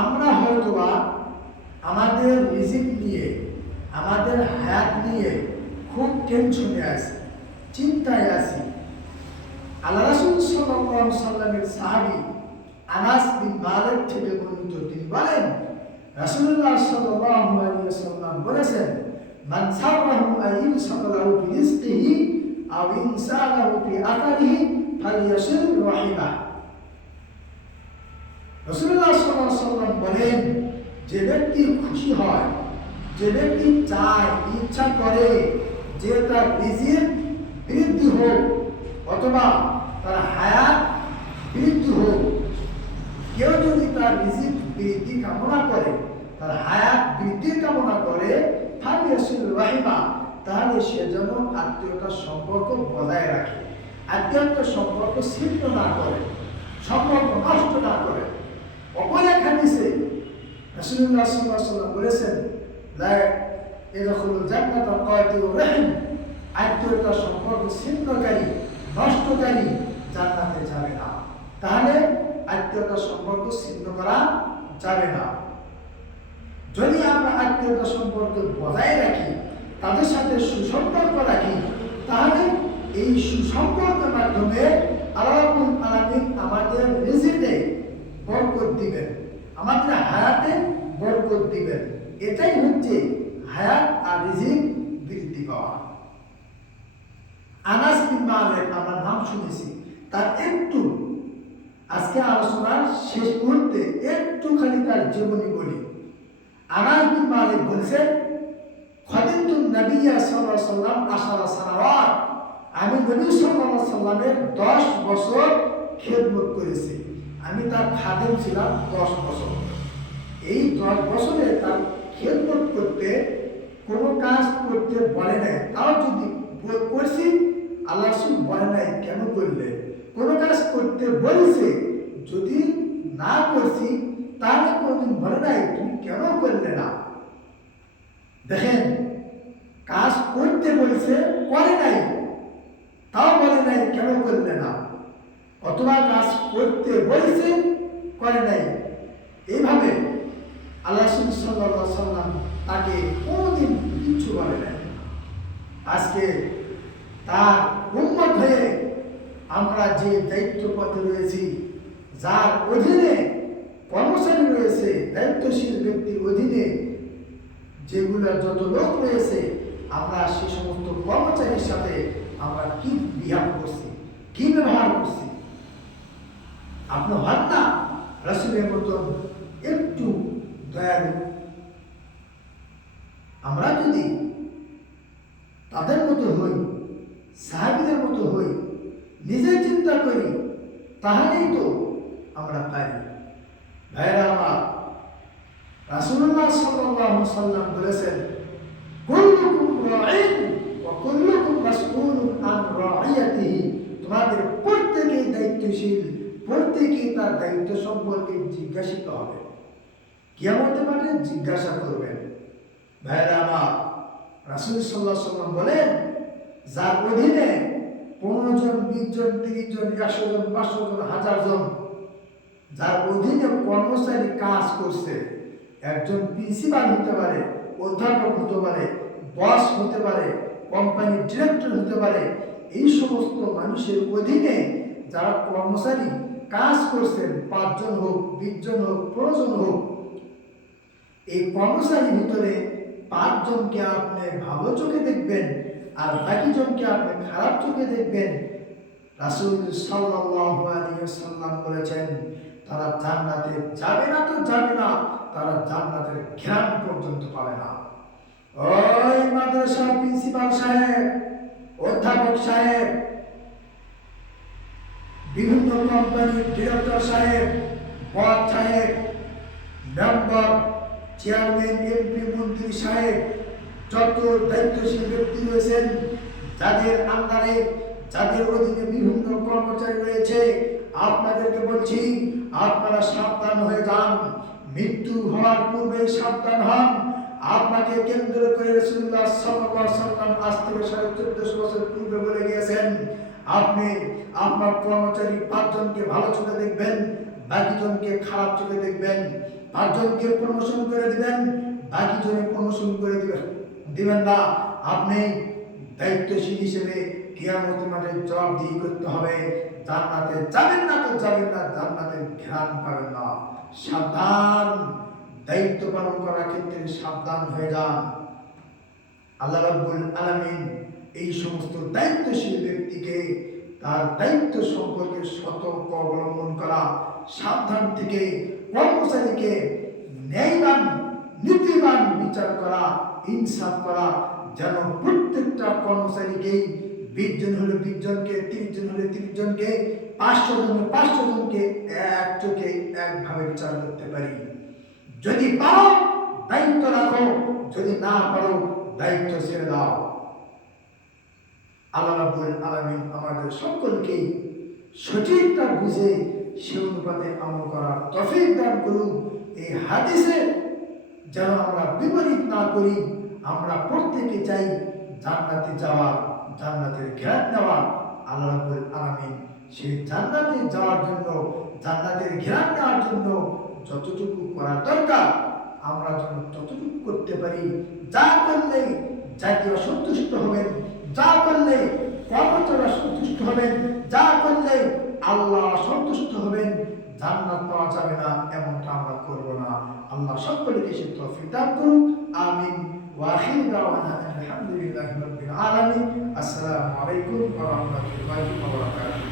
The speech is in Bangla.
আমরা হয়তোবা আমাদের রিজিক নিয়ে, আমাদের হায়াত নিয়ে খুব টেনশনে আছি, চিন্তায় আছি। আল্লাহ রাসূল সাল্লাল্লাহু আলাইহি ওয়াসাল্লামের সাহাবী আনাস বিন মালিক থেকে বর্ণিত, তিনি বলেন রাসূলুল্লাহ সাল্লাল্লাহু আলাইহি ওয়াসাল্লাম বলেছেন, মান সারাহু আইয়ুসাকা লাহু বিরিজকিহি আও ইনসালাহু ফি আকারিহি ফালিয়াসিল রাহিমাহ। রাসূলুল্লাহ সাল্লাল্লাহু আলাইহি ওয়াসাল্লাম বলেন, যে ব্যক্তি খুশি হয়, যে ব্যক্তি চায়, ইচ্ছা করে যে তার রিজিক বৃদ্ধি হোক অথবা তার হায়াত বৃদ্ধি হোক, কেউ যদি তার রিজিক বৃদ্ধি কামনা করে, তার হায়াত বৃদ্ধি কামনা করে, ফালিয়াসিল রাহিমা, তাহলে সে যেন আত্মীয়তার সম্পর্ক বজায় রাখে, আত্মীয়তার সম্পর্ক ছিন্ন না করে, সম্পর্ক নষ্ট না করে। অপর এক হাদিসে রাসূলুল্লাহ সাল্লাল্লাহু আলাইহি ওয়াসাল্লাম বলেছেন, লা ইয়াদখুলুল জান্নাতা কাতিউর রাহিম, আত্মীয়তার সম্পর্ক ছিন্নকারী, নষ্টকারী জান্নাতে যাবে না। তাহলে আত্মীয়তার সম্পর্ক ছিন্ন করা যাবে না। যদি আমরা আত্মীয়তার সম্পর্ক বজায় রাখি, তাদের সাথে সুসম্পর্ক রাখি, তাহলে এই সুসম্পর্কের মাধ্যমে আল্লাহ রাব্বুল আলামিন আমাদের রিজিকে বরকত দিবেন, আমাদের হায়াতে বরকত দিবেন। এটাই হচ্ছে হায়াত আর রিজিক বৃদ্ধি পাওয়া। আনাস বিন মালিক, আমরা নাম শুনেছি, তার একটু আজকে আলোচনার শেষ মুহূর্তে একটুখানি তার জীবনী বলি। আনাস বিন মালিক বলছেন, খাদিমতুন নবিয়্যা সাল্লাল্লাহু আলাইহি ওয়াসাল্লাম আশারা সানাওয়াত, আমি নবী সাল্লাল্লাহু আলাইহি ওয়াসাল্লামের 10 বছর খেদমত করেছি। আমি তার খাদেম ছিলাম 10 বছর। এই 10 বছরে তার খেদমত করতে, কোনো কাজ করতে বলে নাই, তাও যদি করছি আল্লাহ রাসূল বলে নাই কেন করলে, কোনো কাজ করতে বলেছে, যদি না করছি তাহলে কোনোদিন বলে নাই তুমি কেন করলে না। দেখেন, কাজ করতে বলেছে, করে নাই, তাও বলে নাই কেন করলে না, অথবা কাজ করতে বলেছে, করে নাই। এইভাবে আল্লাহ রাসূল সাল্লাল্লাহু আলাইহি ওয়াসাল্লাম তাকে কোনোদিন কিছু বলে নাই। আজকে তার উম্মত হয়ে আমরা যে দায়িত্ব পথে রয়েছি, যার অধীনে কর্মচারী রয়েছে, দায়িত্বশীল ব্যক্তির অধীনে যেগুলো যত লোক রয়েছে, আমরা সে সমস্ত কর্মচারীর সাথে আমরা কি বিহেভ করছি, কি ব্যবহার করছি। আপনি হন না রাসূলের মতন একটু দয়ালু। আমরা যদি তাদের মতো হই, সাহাবীদের মতো হই, নিজে চিন্তা করি, তাহলেই তো আমরা পারি। ভাইরা আমার, রাসূলুল্লাহ সাল্লাল্লাহু আলাইহি ওয়াসাল্লাম বলেছেন, কুল্লুকুম রাঈন ওয়া কুল্লুকুম মাসউলুন আন রাঈয়াতিহি, তোমাদের প্রত্যেকেই দায়িত্বশীল, প্রত্যেকেই তার দায়িত্ব সম্পর্কে জিজ্ঞাসিত হবে, কিয়ামতের মাঠে জিজ্ঞাসা করবেন। ভাইরা আমার, রাসূল সাল্লাল্লাহু আলাইহি ওয়াসাল্লাম বলেন, যার অধীনে 15 জন, 20 জন, 30 জন, 100 জন, 500 জন, 1000 জন, যার অধীনে কর্মচারী কাজ করছে, একজন প্রিন্সিপাল হতে পারে, অধ্যাপক হতে পারে, বস হতে পারে, কোম্পানির ডিরেক্টর হতে পারে, এই সমস্ত মানুষের অধীনে যারা কর্মচারী কাজ করছেন, 5 জন হোক, 20 জন হোক, 15 জন হোক, এই কর্মচারীর ভিতরে 5 জনকে আপনি ভালো চোখে দেখবেন আর বাকি জনকে আপনি খারাপ চোখে দেখবেন। রাসূল সাল্লাল্লাহু আলাইহি ওয়াসাল্লাম বলেছেন, তারা জান্নাতে যাবে না তো যাবে না, তারা জান্নাতের ঘ্রাণ পর্যন্ত পাবে না। ওই মাদ্রাসার প্রিন্সিপাল সাহেব, অধ্যাপক সাহেব, বিভিন্ন কোম্পানির ডিরেক্টর সাহেব, বস সাহেব, মেম্বার, চেয়ারম্যান, এমপি, মন্ত্রী সাহেব, যত দায়িত্বশীল ব্যক্তি রয়েছেন, যাদের আন্ডারে, যাদের অধীনে বিভিন্ন কর্মচারী রয়েছে, আপনাদেরকে বলছি, আপনারা সাবধান হয়ে যান। মৃত্যু হওয়ার পূর্বে সাবধান হন। আপনাকে কেন্দ্র করে রাসূলুল্লাহ সাল্লাল্লাহু আলাইহি ওয়াসাল্লাম আজ থেকে 1450 বছর পূর্বে বলে গিয়েছেন, আপনি আপনার কর্মচারী 5 জনকে ভালো চোখে দেখবেন, বাকি জনকে খারাপ চোখে দেখবেন, 5 জনকে প্রমোশন করে দিবেন, বাকি জনে প্রমোশন করে দিবেন না। আপনি দায়িত্বশীল হিসেবে কিয়ামতের মাঠে জবাবদিহি করতে হবে। জান্নাতে যাবেন না তো যাবেন না, জান্নাতের ঘ্রাণ পাবেন না। সাবধান, দায়িত্ব পালন করার ক্ষেত্রে সাবধান হয়ে যান। আল্লাহ রাব্বুল আলামিন এই সমস্ত দায়িত্বশীল ব্যক্তিকে তার দায়িত্ব সম্পর্কে সতর্ক অবলম্বন করা, সাবধান থেকে কর্মচারীকে ন্যায়বান নীতিবান বিচার করা, ইনসাফ করা, যেন প্রত্যেকটা কর্মচারীকেই 20 জন হলে 20 জনকে, 30 জন হলে 30 জনকে, 500 জন হলে 500 জনকে এক চোখে একভাবে বিচার করতে পারি। যদি পারো দায়িত্ব রাখো, যদি না পারো দায়িত্ব ছেড়ে দাও। আল্লাহ রাব্বুল আলামিন আমাদের সকলকে সঠিকটা বুঝে সে অনুপাতে আমল করার তৌফিক দান করুন। এই হাদিসে যেন আমরা বিপরীত না করি। আমরা প্রত্যেকে চাই জান্নাতে যাওয়া, জান্নাতের ঘ্রাণ নেওয়া। আল্লাহ রাব্বুল আলামিন সেই জান্নাতে যাওয়ার জন্য, জান্নাতের ঘ্রাণ নেওয়ার জন্য যতটুকু করা দরকার আমরা যেন ততটুকু করতে পারি। যা করলে জাতীয় সন্তুষ্ট হবেন, যা করলে কর্মচারীরা সন্তুষ্ট হবেন, যা করলে আল্লাহ সন্তুষ্ট হবেন, জান্নাত পাওয়া যাবে না এমনটা আমরা করব না। আল্লাহ সকলকে সে তৌফিক দান করুন। আমিন। ওয়া আখিরু দাওয়ানা আলহামদুলিল্লাহি রাব্বিল আলামিন। আসসালামু আলাইকুম ওয়া রাহমাতুল্লাহি ওয়া বারাকাতুহু।